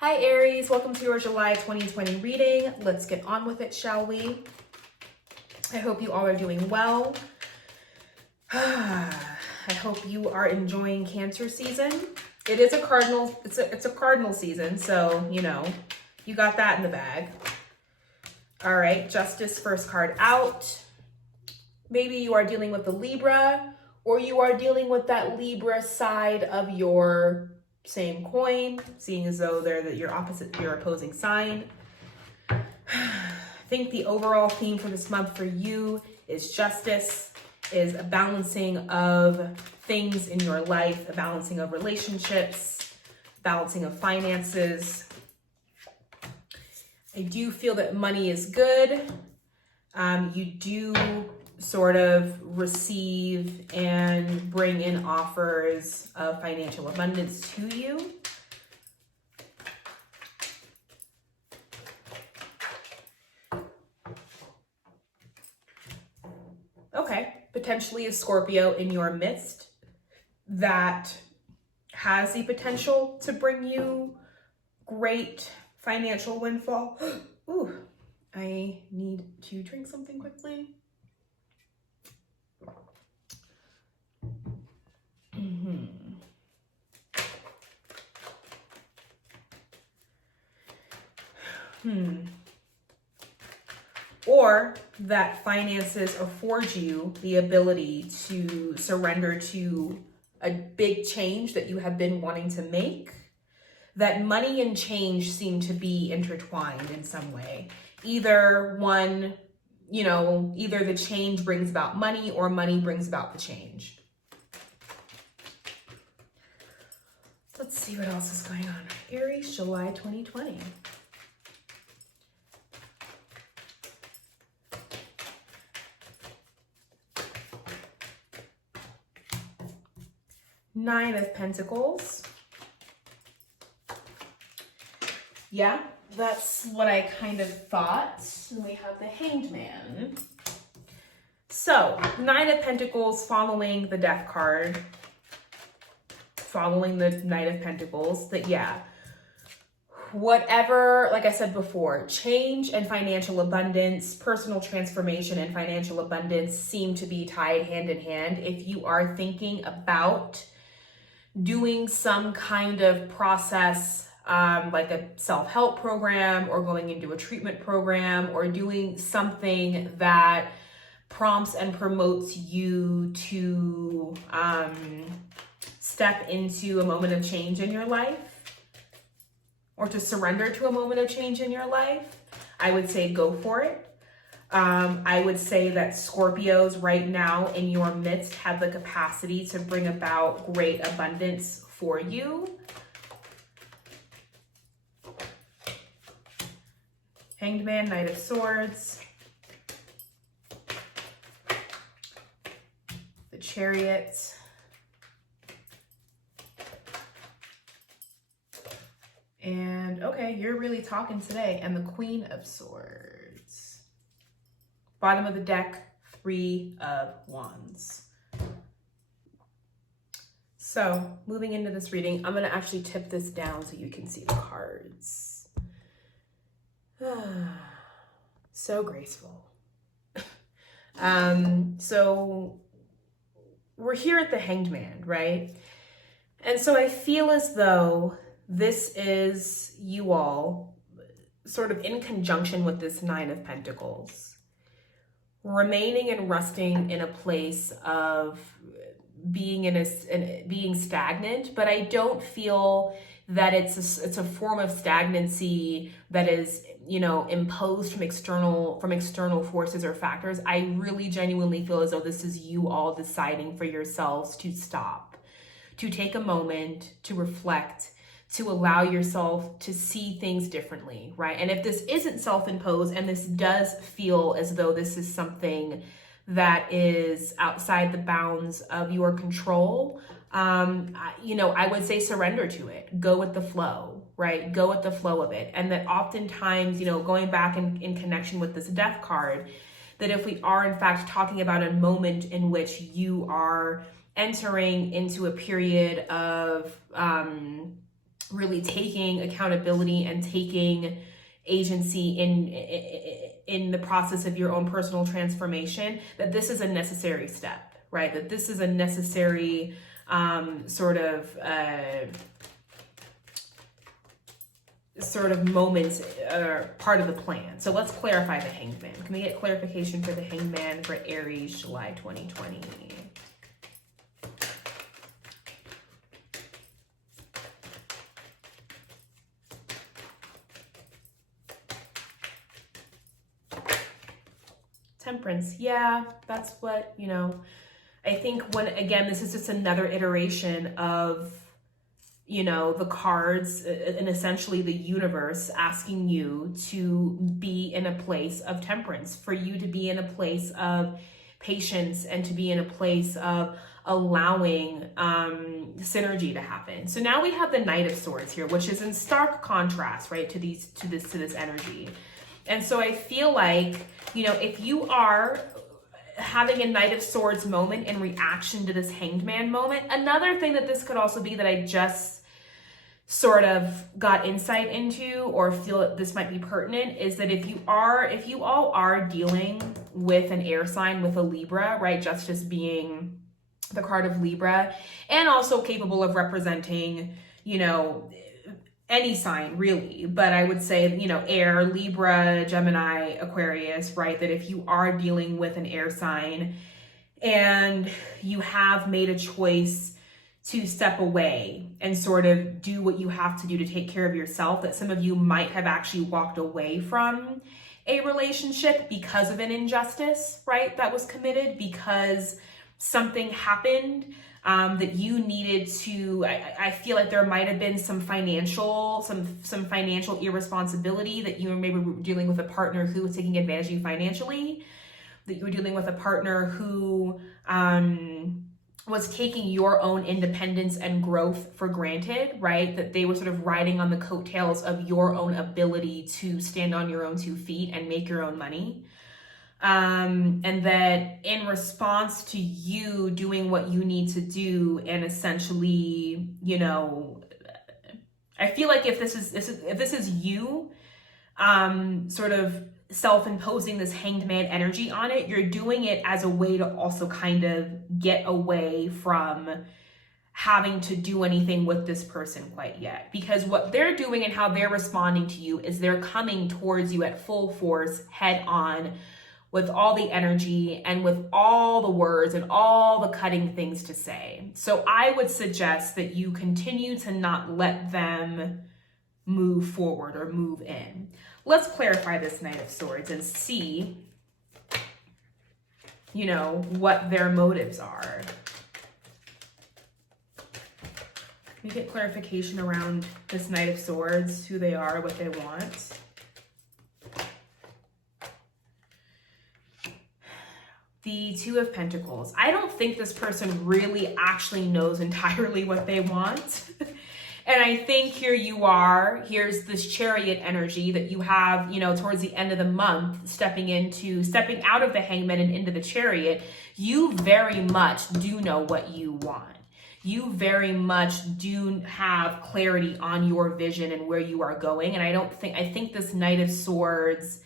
Hi Aries, welcome to your July 2020 reading. Let's get on with it, shall we? I hope you all are doing well. I hope you are enjoying Cancer season. It is a cardinal, it's a cardinal season, so you know, you got that in the bag. All right, Justice first card out. Maybe you are dealing with the Libra, or you are dealing with that Libra side of your same coin, seeing as though they're your opposing sign. I think the overall theme for this month for you is justice, is a balancing of things in your life, a balancing of relationships, balancing of finances. I do feel that money is good. You do sort of receive and bring in offers of financial abundance to you. Okay, potentially a Scorpio in your midst that has the potential to bring you great financial windfall. Ooh, I need to drink something quickly. Or that finances afford you the ability to surrender to a big change that you have been wanting to make. That money and change seem to be intertwined in some way. Either one, you know, either the change brings about money or money brings about the change. Let's see what else is going on. Aries, July 2020. Nine of Pentacles. Yeah, that's what I kind of thought. And we have the Hanged Man. So, Nine of Pentacles following the Death card. Following the Knight of Pentacles, that yeah, whatever, like I said before, change and financial abundance, personal transformation and financial abundance seem to be tied hand in hand. If you are thinking about doing some kind of process, like a self-help program or going into a treatment program or doing something that prompts and promotes you to, step into a moment of change in your life or to surrender to a moment of change in your life, I would say go for it. I would say that Scorpios right now in your midst have the capacity to bring about great abundance for you. Hanged Man, Knight of Swords, the Chariot, and okay, you're really talking today. And the Queen of Swords. Bottom of the deck, Three of Wands. So moving into this reading, I'm going to actually tip this down so you can see the cards. So graceful. So we're here at the Hanged Man, right? And so I feel as though this is you all sort of in conjunction with this Nine of Pentacles, remaining and resting in a place of being being stagnant, but I don't feel that it's a form of stagnancy that is, you know, imposed from external forces or factors. I really genuinely feel as though this is you all deciding for yourselves to stop, to take a moment, to reflect, to allow yourself to see things differently, right? And if this isn't self-imposed and this does feel as though this is something that is outside the bounds of your control, you know, I would say surrender to it. Go with the flow, right? Go with the flow of it. And that oftentimes, you know, going back in connection with this Death card, that if we are in fact talking about a moment in which you are entering into a period of really taking accountability and taking agency in the process of your own personal transformation, that this is a necessary step, right? That this is a necessary sort of moment, part of the plan. So let's clarify the Hanged Man. Can we get clarification for the Hanged Man for Aries, July 2020? Temperance. Yeah, that's what, you know, I think when, again, this is just another iteration of, you know, the cards and essentially the universe asking you to be in a place of temperance, for you to be in a place of patience and to be in a place of allowing synergy to happen. So now we have the Knight of Swords here, which is in stark contrast, right, to this energy. And so I feel like, you know, if you are having a Knight of Swords moment in reaction to this Hanged Man moment, another thing that this could also be that I just sort of got insight into, or feel that this might be pertinent, is that if you all are dealing with an air sign, with a Libra, right, Justice being the card of Libra, and also capable of representing, you know, any sign really, but I would say, you know, air, Libra, Gemini, Aquarius, right? That if you are dealing with an air sign and you have made a choice to step away and sort of do what you have to do to take care of yourself, that some of you might have actually walked away from a relationship because of an injustice, right? That was committed because something happened that you needed to, I feel like there might have been some financial irresponsibility, that you were maybe dealing with a partner who was taking advantage of you financially, that you were dealing with a partner who was taking your own independence and growth for granted, right? That they were sort of riding on the coattails of your own ability to stand on your own 2 feet and make your own money. And that in response to you doing what you need to do, and essentially, you know, I feel like if this is you, sort of self-imposing this Hanged Man energy on it, you're doing it as a way to also kind of get away from having to do anything with this person quite yet. Because what they're doing and how they're responding to you is they're coming towards you at full force, head on, with all the energy and with all the words and all the cutting things to say. So I would suggest that you continue to not let them move forward or move in. Let's clarify this Knight of Swords and see, you know, what their motives are. We get clarification around this Knight of Swords, who they are, what they want. The Two of Pentacles. I don't think this person really actually knows entirely what they want. And I think here you are, here's this Chariot energy that you have, you know, towards the end of the month, stepping out of the Hangman and into the Chariot. You very much do know what you want. You very much do have clarity on your vision and where you are going. And I think this Knight of Swords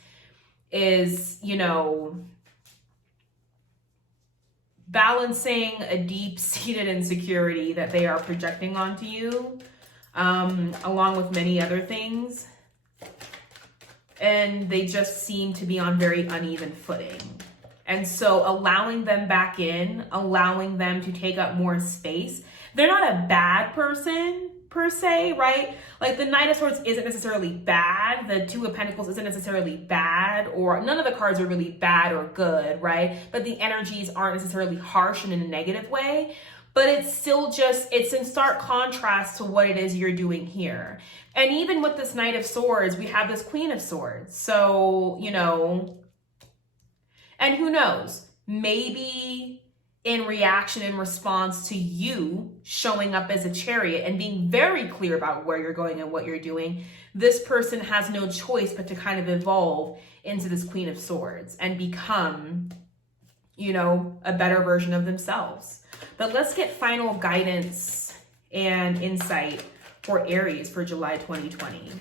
is, you know, balancing a deep-seated insecurity that they are projecting onto you, along with many other things. And they just seem to be on very uneven footing. And so allowing them back in, allowing them to take up more space. They're not a bad person per se, right? Like the Knight of Swords isn't necessarily bad. The Two of Pentacles isn't necessarily bad, or none of the cards are really bad or good, right? But the energies aren't necessarily harsh and in a negative way. But it's still just, it's in stark contrast to what it is you're doing here. And even with this Knight of Swords, we have this Queen of Swords. So, you know, and who knows, maybe in reaction, in response to you showing up as a Chariot and being very clear about where you're going and what you're doing, this person has no choice but to kind of evolve into this Queen of Swords and become, you know, a better version of themselves. But let's get final guidance and insight for Aries for July 2020.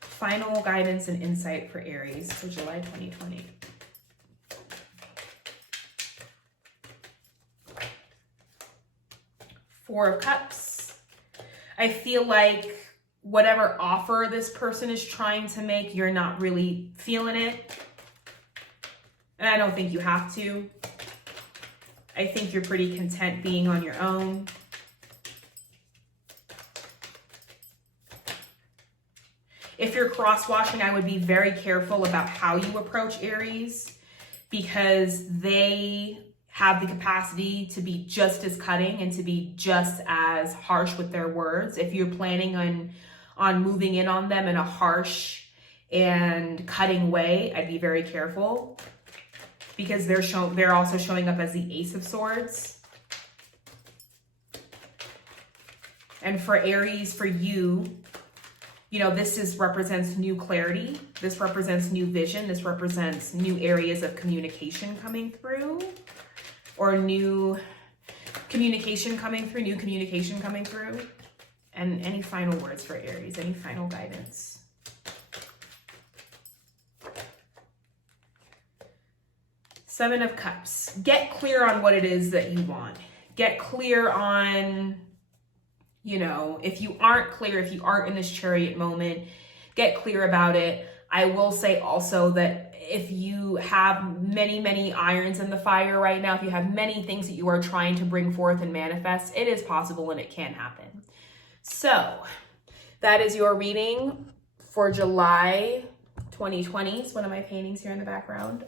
Final guidance and insight for Aries for July 2020. Four of Cups. I feel like whatever offer this person is trying to make, you're not really feeling it. And I don't think you have to. I think you're pretty content being on your own. If you're cross-watching, I would be very careful about how you approach Aries, because they have the capacity to be just as cutting and to be just as harsh with their words. If you're planning on moving in on them in a harsh and cutting way, I'd be very careful, because they're also showing up as the Ace of Swords. And for Aries, for you, you know, this represents new clarity. This represents new vision. This represents new areas of communication coming through, or new communication coming through. And any final words for Aries? Any final guidance? Seven of Cups. Get clear on what it is that you want. Get clear on, you know, if you aren't clear, if you aren't in this Chariot moment, get clear about it. I will say also that if you have many, many irons in the fire right now, if you have many things that you are trying to bring forth and manifest, it is possible and it can happen. So that is your reading for July 2020. It's one of my paintings here in the background.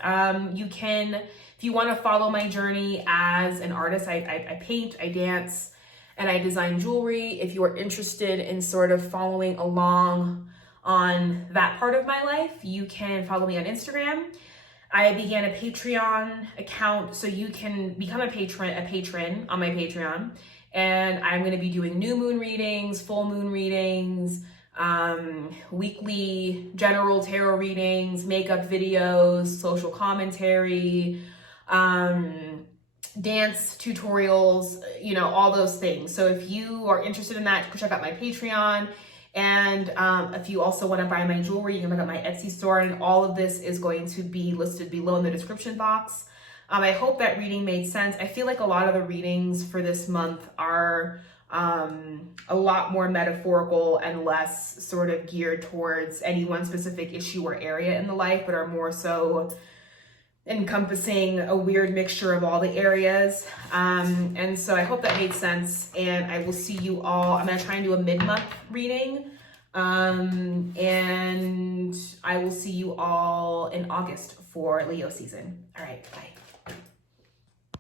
You can, if you want to follow my journey as an artist, I paint, I dance, and I design jewelry. If you are interested in sort of following along on that part of my life, you can follow me on Instagram. I began a Patreon account, so you can become a patron on my Patreon. And I'm going to be doing new moon readings, full moon readings, weekly general tarot readings, makeup videos, social commentary, dance tutorials, you know, all those things. So if you are interested in that, check out my Patreon. And if you also want to buy my jewelry, you can look at my Etsy store, and all of this is going to be listed below in the description box. I hope that reading made sense. I feel like a lot of the readings for this month are a lot more metaphorical and less sort of geared towards any one specific issue or area in the life, but are more so encompassing a weird mixture of all the areas. And so I hope that made sense, and I will see you all. I'm going to try and do a mid-month reading, and I will see you all in August for Leo season. All right, bye.